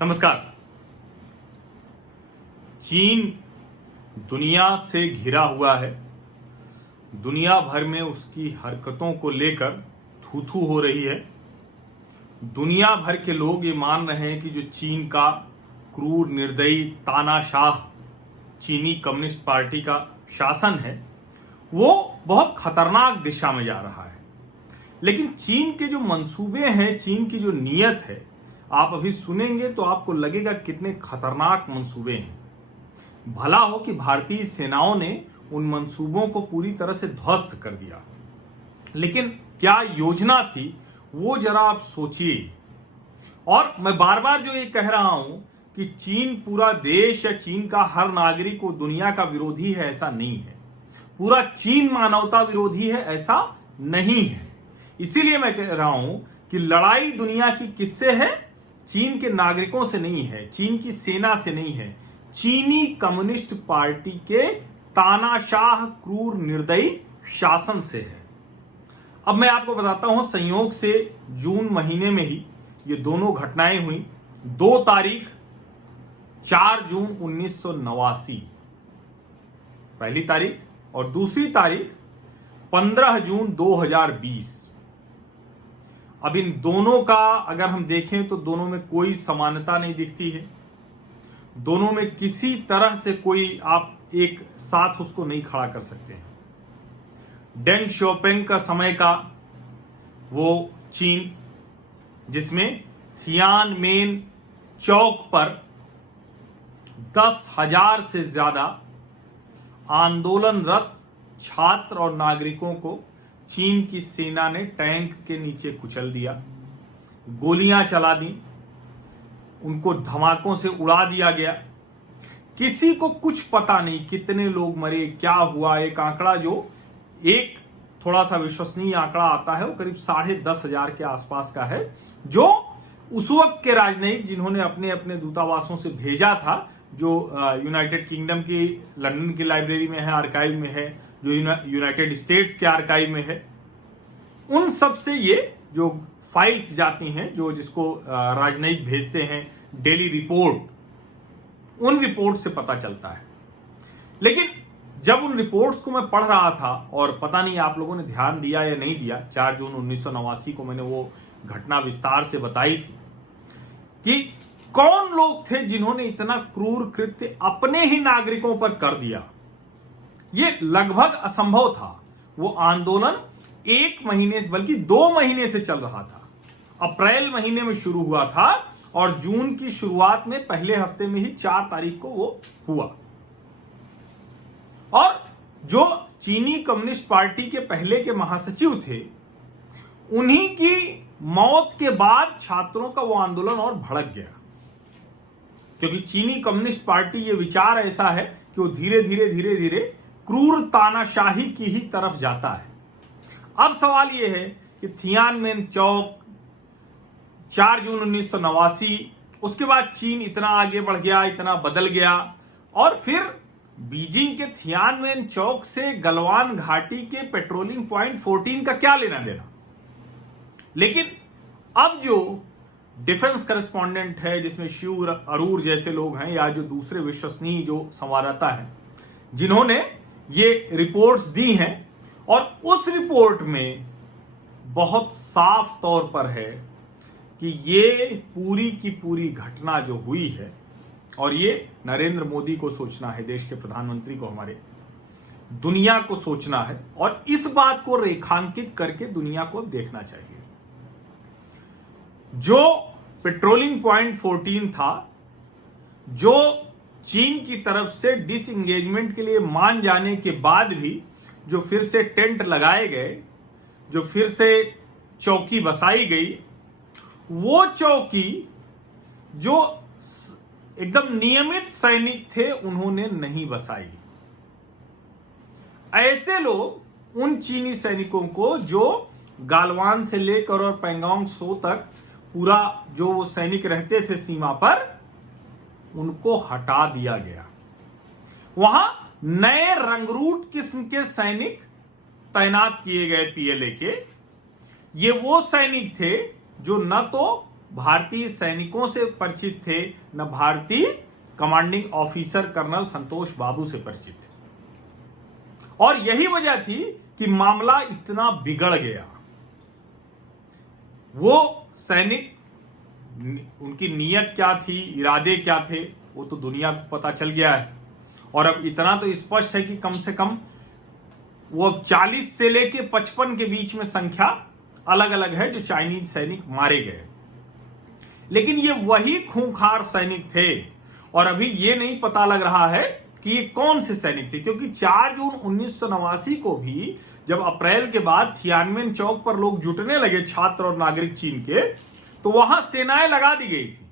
नमस्कार। चीन दुनिया से घिरा हुआ है। दुनिया भर में उसकी हरकतों को लेकर थू थू हो रही है। दुनिया भर के लोग ये मान रहे हैं कि जो चीन का क्रूर, निर्दयी, तानाशाह चीनी कम्युनिस्ट पार्टी का शासन है वो बहुत खतरनाक दिशा में जा रहा है। लेकिन चीन के जो मंसूबे हैं, चीन की जो नीयत है, आप अभी सुनेंगे तो आपको लगेगा कितने खतरनाक मंसूबे हैं। भला हो कि भारतीय सेनाओं ने उन मंसूबों को पूरी तरह से ध्वस्त कर दिया, लेकिन क्या योजना थी वो जरा आप सोचिए। और मैं बार बार जो ये कह रहा हूं कि चीन पूरा देश या चीन का हर नागरिक वो दुनिया का विरोधी है, ऐसा नहीं है। पूरा चीन मानवता विरोधी है, ऐसा नहीं है। इसीलिए मैं कह रहा हूं कि लड़ाई दुनिया की किससे है? चीन के नागरिकों से नहीं है, चीन की सेना से नहीं है, चीनी कम्युनिस्ट पार्टी के तानाशाह क्रूर निर्दयी शासन से है। अब मैं आपको बताता हूं, संयोग से जून महीने में ही ये दोनों घटनाएं हुई। 2 तारीख 4 जून 1989 पहली तारीख, और दूसरी तारीख 15 जून 2020। अब इन दोनों का अगर हम देखें तो दोनों में कोई समानता नहीं दिखती है। दोनों में किसी तरह से कोई आप एक साथ उसको नहीं खड़ा कर सकते हैं। डेंग शोपेंग का समय का वो चीन, जिसमें थियानमेन चौक पर 10,000 से ज्यादा आंदोलनरत छात्र और नागरिकों को चीन की सेना ने टैंक के नीचे कुचल दिया, गोलियां चला दी, उनको धमाकों से उड़ा दिया गया। किसी को कुछ पता नहीं कितने लोग मरे, क्या हुआ। एक आंकड़ा जो एक थोड़ा सा विश्वसनीय आंकड़ा आता है वो करीब 10,500 के आसपास का है, जो उस वक्त के राजनयिक जिन्होंने अपने अपने दूतावासों से भेजा था, जो यूनाइटेड किंगडम की लंदन की लाइब्रेरी में है, आर्काइव में है, जो यूनाइटेड स्टेट्स के आर्काइव में है, उन सब से ये जो फाइल्स जाती हैं, जो जिसको राजनयिक भेजते हैं, डेली रिपोर्ट, उन रिपोर्ट से पता चलता है। लेकिन जब उन रिपोर्ट्स को मैं पढ़ रहा था, और पता नहीं आप लोगों ने ध्यान दिया या नहीं दिया, 4 जून 1989 को मैंने वो घटना विस्तार से बताई थी कि कौन लोग थे जिन्होंने इतना क्रूर कृत्य अपने ही नागरिकों पर कर दिया। ये लगभग असंभव था। वो आंदोलन 1 महीने से, बल्कि 2 महीने से चल रहा था। अप्रैल महीने में शुरू हुआ था और जून की शुरुआत में पहले हफ्ते में ही 4 तारीख को वो हुआ। और जो चीनी कम्युनिस्ट पार्टी के पहले के महासचिव थे, उन्हीं की मौत के बाद छात्रों का वो आंदोलन और भड़क गया, क्योंकि चीनी कम्युनिस्ट पार्टी ये विचार ऐसा है कि वो धीरे धीरे क्रूर तानाशाही की ही तरफ जाता है। अब सवाल ये है कि थियानमेन चौक 4 जून 1989, उसके बाद चीन इतना आगे बढ़ गया, इतना बदल गया, और फिर बीजिंग के थियानमेन चौक से गलवान घाटी के पेट्रोलिंग पॉइंट 14 का क्या लेना देना। लेकिन अब जो डिफेंस करेस्पॉन्डेंट है, जिसमें शिव अरूर जैसे लोग हैं, या जो दूसरे विश्वसनीय जो संवाददाता हैं, जिन्होंने ये रिपोर्ट्स दी हैं, और उस रिपोर्ट में बहुत साफ तौर पर है कि ये पूरी की पूरी घटना जो हुई है, और ये नरेंद्र मोदी को सोचना है, देश के प्रधानमंत्री को, हमारे दुनिया को सोचना है, और इस बात को रेखांकित करके दुनिया को देखना चाहिए। जो पेट्रोलिंग पॉइंट 14 था, जो चीन की तरफ से डिसएंगेजमेंट के लिए मान जाने के बाद भी जो फिर से टेंट लगाए गए, जो फिर से चौकी बसाई गई, वो चौकी जो एकदम नियमित सैनिक थे उन्होंने नहीं बसाई। ऐसे लोग उन चीनी सैनिकों को जो गालवान से लेकर और पैंगोंग त्सो तक पूरा जो वो सैनिक रहते थे सीमा पर, उनको हटा दिया गया। वहां नए रंगरूट किस्म के सैनिक तैनात किए गए पीएलए के। ये वो सैनिक थे जो न तो भारतीय सैनिकों से परिचित थे, न भारतीय कमांडिंग ऑफिसर कर्नल संतोष बाबू से परिचित थे। और यही वजह थी कि मामला इतना बिगड़ गया। वो सैनिक, उनकी नीयत क्या थी, इरादे क्या थे, वो तो दुनिया को पता चल गया है। और अब इतना तो स्पष्ट है कि कम से कम वो 40 से लेके 55 के बीच में संख्या अलग अलग है जो चाइनीज सैनिक मारे गए। लेकिन ये वही खूंखार सैनिक थे। और अभी ये नहीं पता लग रहा है कि ये कौन से सैनिक थे, क्योंकि 4 जून 1989 को भी जब अप्रैल के बाद थियानमेन चौक पर लोग जुटने लगे, छात्र और नागरिक चीन के, तो वहां सेनाएं लगा दी गई थी।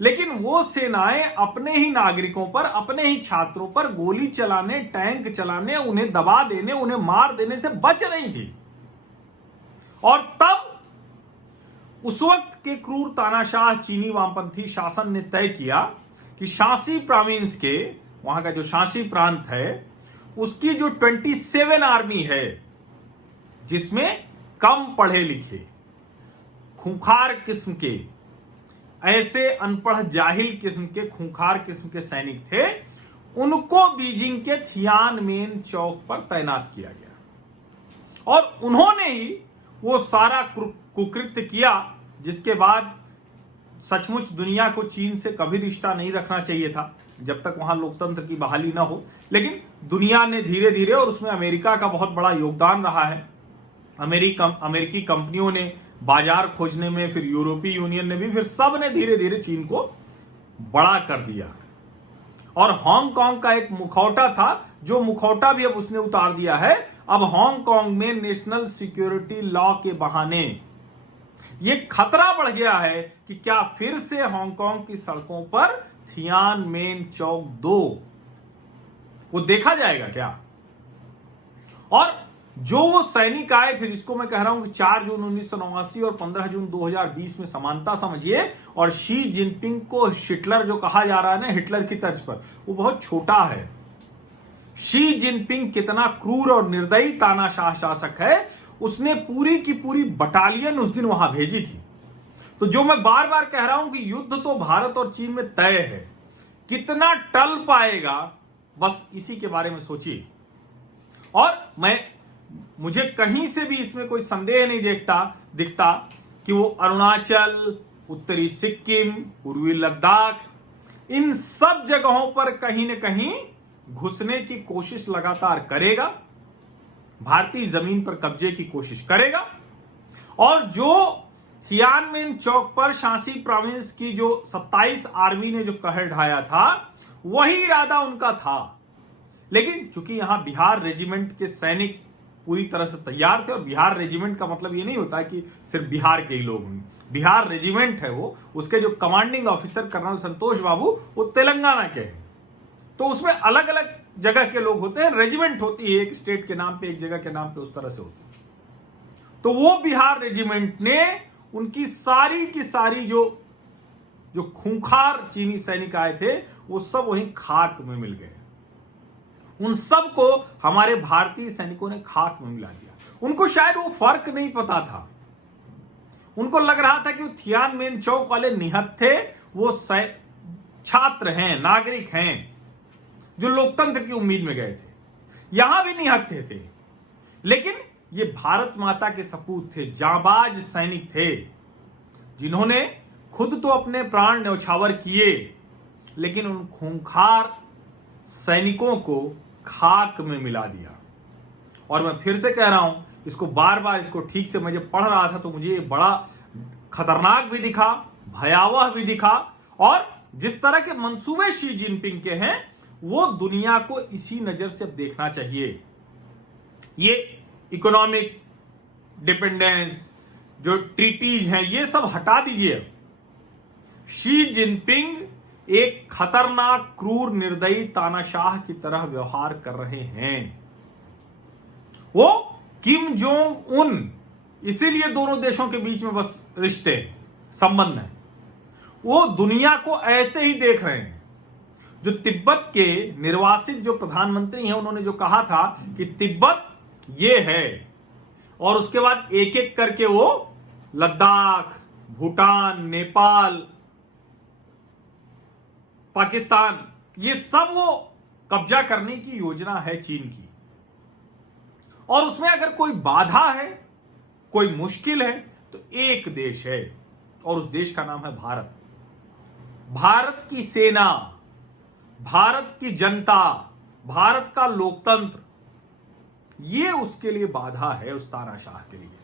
लेकिन वो सेनाएं अपने ही नागरिकों पर, अपने ही छात्रों पर गोली चलाने, टैंक चलाने, उन्हें दबा देने, उन्हें मार देने से बच रही थी। और तब उस वक्त के क्रूर तानाशाह चीनी वामपंथी शासन ने तय किया कि शांसी प्रोविंस के, वहां का जो शांसी प्रांत है, उसकी जो 27 आर्मी है, जिसमें कम पढ़े लिखे, खूंखार किस्म के, ऐसे अनपढ़ जाहिल किस्म के, खूंखार किस्म के सैनिक थे, उनको बीजिंग के थियानमेन चौक पर तैनात किया गया। और उन्होंने ही वो सारा कुकृत्य किया जिसके बाद सचमुच दुनिया को चीन से कभी रिश्ता नहीं रखना चाहिए था जब तक वहां लोकतंत्र की बहाली ना हो। लेकिन दुनिया ने धीरे धीरे, और उसमें अमेरिका का बहुत बड़ा योगदान रहा है, अमेरिकी कंपनियों ने बाजार खोजने में, फिर यूरोपीय यूनियन ने भी, फिर सब ने धीरे धीरे चीन को बड़ा कर दिया। और हांगकांग का एक मुखौटा था, जो मुखौटा भी अब उसने उतार दिया है। अब हांगकांग में नेशनल सिक्योरिटी लॉ के बहाने ये खतरा बढ़ गया है कि क्या फिर से हांगकांग की सड़कों पर थियानमेन चौक 2 वो देखा जाएगा क्या? और जो वो सैनिक आए थे, जिसको मैं कह रहा हूं कि 4 जून 1989 और 15 जून 2020 में समानता समझिए, और शी जिनपिंग को हिटलर जो कहा जा रहा है ना, हिटलर की तर्ज पर, वो बहुत छोटा है। शी जिनपिंग कितना क्रूर और निर्दयी तानाशाह शासक है, उसने पूरी की पूरी बटालियन उस दिन वहां भेजी थी। तो जो मैं बार बार कह रहा हूं कि युद्ध तो भारत और चीन में तय है, कितना टल पाएगा, बस इसी के बारे में सोचिए। और मुझे कहीं से भी इसमें कोई संदेह नहीं दिखता कि वो अरुणाचल, उत्तरी सिक्किम, पूर्वी लद्दाख, इन सब जगहों पर कहीं न कहीं घुसने की कोशिश लगातार करेगा, भारतीय जमीन पर कब्जे की कोशिश करेगा। और जो थियानमेन चौक पर शांसी प्रोविंस की जो 27 आर्मी ने जो कहर ढाया था, वही इरादा उनका था। लेकिन चूंकि यहां बिहार रेजिमेंट के सैनिक पूरी तरह से तैयार थे, और बिहार रेजिमेंट का मतलब ये नहीं होता है कि सिर्फ बिहार के ही लोग होंगे, बिहार रेजिमेंट है वो, उसके जो कमांडिंग ऑफिसर कर्नल संतोष बाबू वो तेलंगाना के हैं। तो उसमें अलग अलग जगह के लोग होते हैं, रेजिमेंट होती है, एक स्टेट के नाम पे, एक जगह के नाम पे, उस तरह से होती है। तो वो बिहार रेजिमेंट ने उनकी सारी की सारी जो खूंखार चीनी सैनिक आए थे, वो सब वहीं खाक में मिल गए। उन सब को हमारे भारतीय सैनिकों ने खाक में मिला दिया। उनको शायद वो फर्क नहीं पता था, उनको लग रहा था कि वो थियानमेन चौक वाले निहत्थे थे, वो छात्र हैं, नागरिक हैं, जो लोकतंत्र की उम्मीद में गए थे, यहां भी निहत्थे थे। लेकिन ये भारत माता के सपूत थे, जांबाज सैनिक थे, जिन्होंने खुद तो अपने प्राण न्यौछावर किए, लेकिन उन खूंखार सैनिकों को खाक में मिला दिया। और मैं फिर से कह रहा हूं, इसको बार बार, इसको ठीक से मुझे पढ़ रहा था तो मुझे ये बड़ा खतरनाक भी दिखा, भयावह भी दिखा। और जिस तरह के मंसूबे शी जिनपिंग के हैं, वो दुनिया को इसी नजर से अब देखना चाहिए। ये इकोनॉमिक डिपेंडेंस, जो ट्रीटीज हैं, ये सब हटा दीजिए। शी जिनपिंग एक खतरनाक, क्रूर, निर्दयी तानाशाह की तरह व्यवहार कर रहे हैं। वो किम जोंग उन, इसीलिए दोनों देशों के बीच में बस रिश्ते, संबंध है, वो दुनिया को ऐसे ही देख रहे हैं। जो तिब्बत के निर्वासित जो प्रधानमंत्री हैं, उन्होंने जो कहा था कि तिब्बत ये है, और उसके बाद एक एक करके वो लद्दाख, भूटान, नेपाल, पाकिस्तान, ये सब वो कब्जा करने की योजना है चीन की। और उसमें अगर कोई बाधा है, कोई मुश्किल है, तो एक देश है और उस देश का नाम है भारत। भारत की सेना, भारत की जनता, भारत का लोकतंत्र, ये उसके लिए बाधा है, उस तानाशाह के लिए।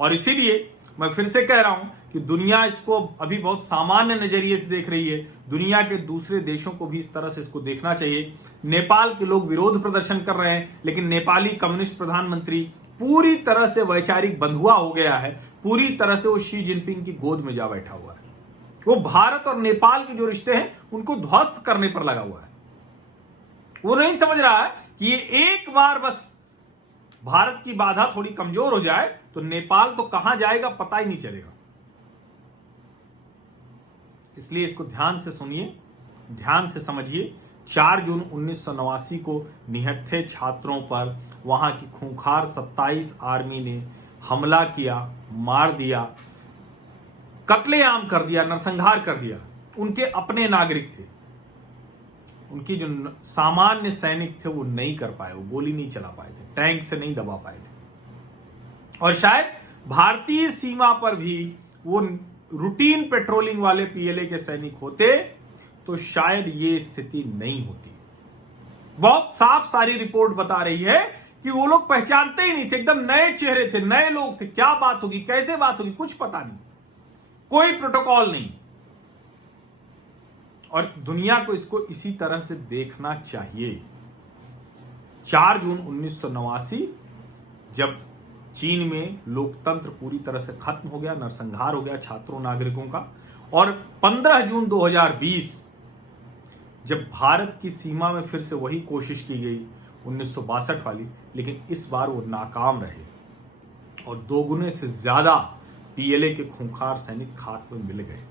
और इसीलिए मैं फिर से कह रहा हूं कि दुनिया इसको अभी बहुत सामान्य नजरिए से देख रही है। दुनिया के दूसरे देशों को भी इस तरह से इसको देखना चाहिए। नेपाल के लोग विरोध प्रदर्शन कर रहे हैं, लेकिन नेपाली कम्युनिस्ट प्रधानमंत्री पूरी तरह से वैचारिक बंधुआ हो गया है, पूरी तरह से वो शी जिनपिंग की गोद में जा बैठा हुआ है। वो भारत और नेपाल के जो रिश्ते हैं उनको ध्वस्त करने पर लगा हुआ है। वो नहीं समझ रहा है कि ये एक बार बस भारत की बाधा थोड़ी कमजोर हो जाए तो नेपाल तो कहां जाएगा पता ही नहीं चलेगा। इसलिए इसको ध्यान से सुनिए, ध्यान से समझिए। 4 जून 1989 को निहत्थे छात्रों पर वहां की खूंखार 27 आर्मी ने हमला किया, मार दिया, कत्लेआम कर दिया, नरसंहार कर दिया। उनके अपने नागरिक थे, उनकी जो सामान्य सैनिक थे वो नहीं कर पाए, वो गोली नहीं चला पाए थे, टैंक से नहीं दबा पाए थे। और शायद भारतीय सीमा पर भी वो रूटीन पेट्रोलिंग वाले पीएलए के सैनिक होते तो शायद ये स्थिति नहीं होती। बहुत साफ सारी रिपोर्ट बता रही है कि वो लोग पहचानते ही नहीं थे, एकदम नए चेहरे थे, नए लोग थे। क्या बात होगी, कैसे बात होगी, कुछ पता नहीं, कोई प्रोटोकॉल नहीं। और दुनिया को इसको इसी तरह से देखना चाहिए। 4 जून 1989 जब चीन में लोकतंत्र पूरी तरह से खत्म हो गया, नरसंहार हो गया छात्रों नागरिकों का, और 15 जून 2020 जब भारत की सीमा में फिर से वही कोशिश की गई 1962 वाली, लेकिन इस बार वो नाकाम रहे और दोगुने से ज्यादा पीएलए के खूंखार सैनिक खाक में मिल गए।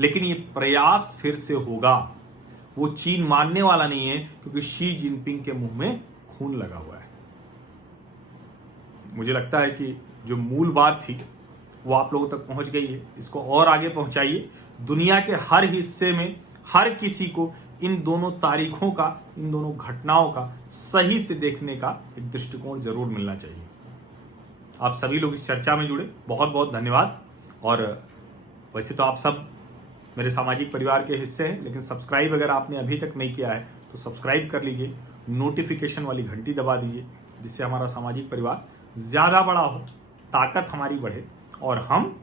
लेकिन ये प्रयास फिर से होगा, वो चीन मानने वाला नहीं है, क्योंकि शी जिनपिंग के मुंह में खून लगा हुआ है। मुझे लगता है कि जो मूल बात थी वो आप लोगों तक पहुंच गई है। इसको और आगे पहुंचाइए। दुनिया के हर हिस्से में हर किसी को इन दोनों तारीखों का, इन दोनों घटनाओं का सही से देखने का एक दृष्टिकोण जरूर मिलना चाहिए। आप सभी लोग इस चर्चा में जुड़े, बहुत बहुत धन्यवाद। और वैसे तो आप सब मेरे सामाजिक परिवार के हिस्से हैं, लेकिन सब्सक्राइब अगर आपने अभी तक नहीं किया है तो सब्सक्राइब कर लीजिए, नोटिफिकेशन वाली घंटी दबा दीजिए, जिससे हमारा सामाजिक परिवार ज्यादा बड़ा हो, ताकत हमारी बढ़े और हम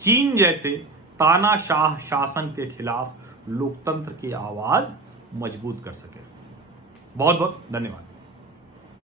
चीन जैसे तानाशाह शासन के खिलाफ लोकतंत्र की आवाज मजबूत कर सके। बहुत बहुत धन्यवाद।